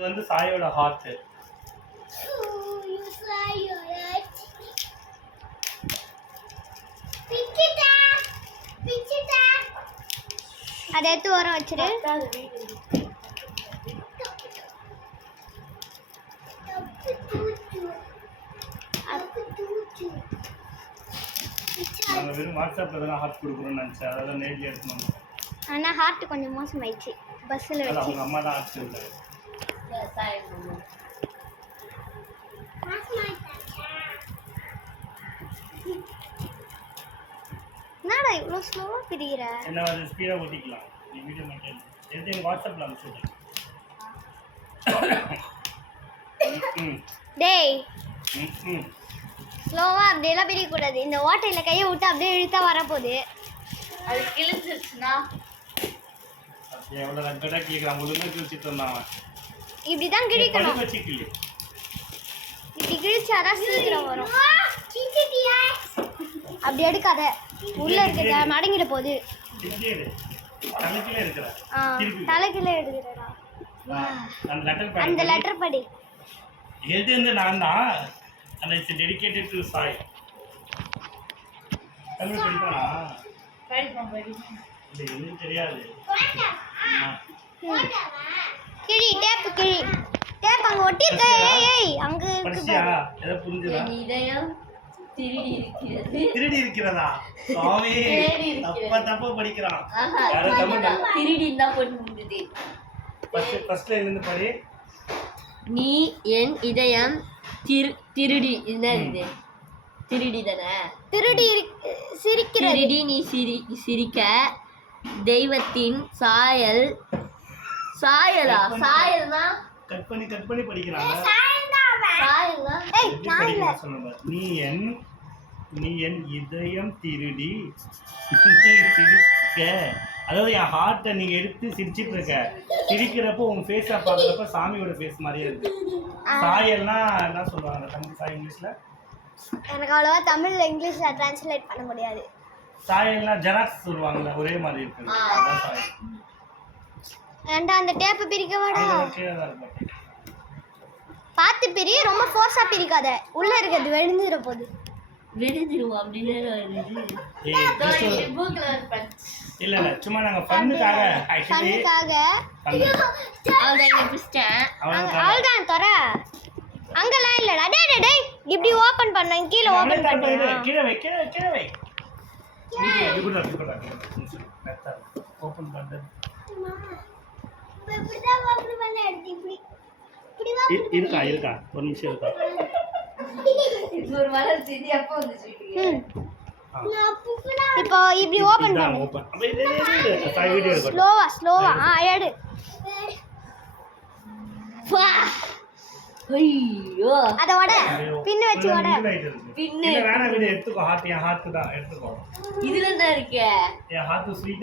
இது வந்து சாயோட ஹார்ட். அதை எடுத்து ஓரம் வச்சிரு. நாங்கள் வெறும் வாட்ஸ்அப்பில் தான் ஹார்ட் கொடுக்குறோம்னு நினச்சேன். அதெல்லாம் நேரில் எடுக்கணும். ஆனால் ஹார்ட் கொஞ்சம் மோசமாயிடுச்சு பஸ்ஸில் வச்சு. அவங்க அம்மா தான் ஹார்ட் இல்லை. என்னடா இவ்வளோ ஸ்லோவாக பிரிகிற? என்ன அது ஸ்பீடாக ஓட்டிக்கலாம். நீ வீடியோ மெயின்டைன் எடுத்து எனக்கு வாட்ஸ்அப்பில் அனுப்பிச்சுட்டேன். டேய் ஸ்லோவாக அப்படியெல்லாம் பிரிக்கக்கூடாது. இந்த ஓட்டையில் கையை விட்டு அப்படியே இழுத்தா வரப்போகுது. அது கிழிஞ்சிருச்சுன்னா எவ்வளோ ரக்கடாக கேட்குறான். ஒழுங்காக கிழிச்சிட்டு இருந்தான். இப்படி தான் கிழிக்கணும். வச்சுக்கல இப்படி கிழிச்சாதான் சீக்கிரம் வரும். அப்படி எடுக்காத, உள்ள இருக்க மடங்கிட போகுது. தலைக்கீழே எடுக்கிறடா. அந்த லெட்டர் படி. எழுதி வந்து நான் தான். அந்த it's dedicated to Sai. Tamil படிப்பானா? இல்லை எதுவும் தெரியாது. கிழி டேப், கிழி டேப் அங்கே ஒட்டியிருக்க. ஏய் அங்கே படிச்சியா? எதை புரிஞ்சுதா? இதயம் திருடி இருக்கிறதா? சாமி தப்பா படிக்கிறான். திருடி தான் போட்டு முடிஞ்சது. ஃபர்ஸ்ட்ல இருந்து படி. நீ என் இதயம் திருடி. என்ன இது? திருடி தானே? திருடி சிரிக்கிறது. திருடி நீ சிரிக்க தெய்வத்தின் சாயல். சாயலா? சாயல்னா கட் பண்ணி படிக்கிறாங்க. சாயல்னா ஏய் நான் இல்ல. நீ என் இதயம் திருடி சிரிக்க. அதாவது என் ஹார்ட்டை நீங்க எடுத்து சிரிச்சிட்டு இருக்க. சிரிக்கிறப்போ உங்க ஃபேஸை பார்க்குறப்ப சாமியோட ஃபேஸ் மாதிரியே இருக்கு. சாயல்னா என்ன சொல்லுவாங்க தமிழ் சாய் இங்கிலீஷ்ல? எனக்கு அவ்வளவா தமிழ்ல இங்கிலீஷ்ல டிரான்ஸ்லேட் பண்ண முடியாது. சாயல்னா ஜெராக்ஸ் சொல்லுவாங்கல்ல, ஒரே மாதிரி இருக்கு. அதான் சாய். ஏண்டா அந்த டேப்பை பிரிக்க வாடா. கீழே தான் இருக்கு. பார்த்து பிரி, ரொம்ப ஃபோர்ஸா பிரிக்காத. உள்ள இருக்கிறது வெடிஞ்சிர போகுது. வெடிஞ்சிரும் அப்படின்னு இல்ல சும்மா நாங்க ஃபன்னுக்காக ஆக்சுவலி அவ்வளோதான் தர. அங்கெல்லாம் இல்லடா. டேய் டேய் இப்படி ஓபன் பண்ண, கீழே ஓபன் பண்ணு. கீழே வை கீழே வை. ஓபன் பண்ணு. இருக்கா ஒரு நிமிஷம் இருக்கா. இப்போ இப்படி ஓபன் பண்ணு. ஸ்லோவா எடு. ஐயோ அத வட பின் வச்சு வட. பின்னு வேணா வீடியோ எடுத்துக்கோ. ஹார்ட் தான் எடுத்துக்கோ. இதுல என்ன இருக்கு? என் ஹார்ட் ஸ்வீட்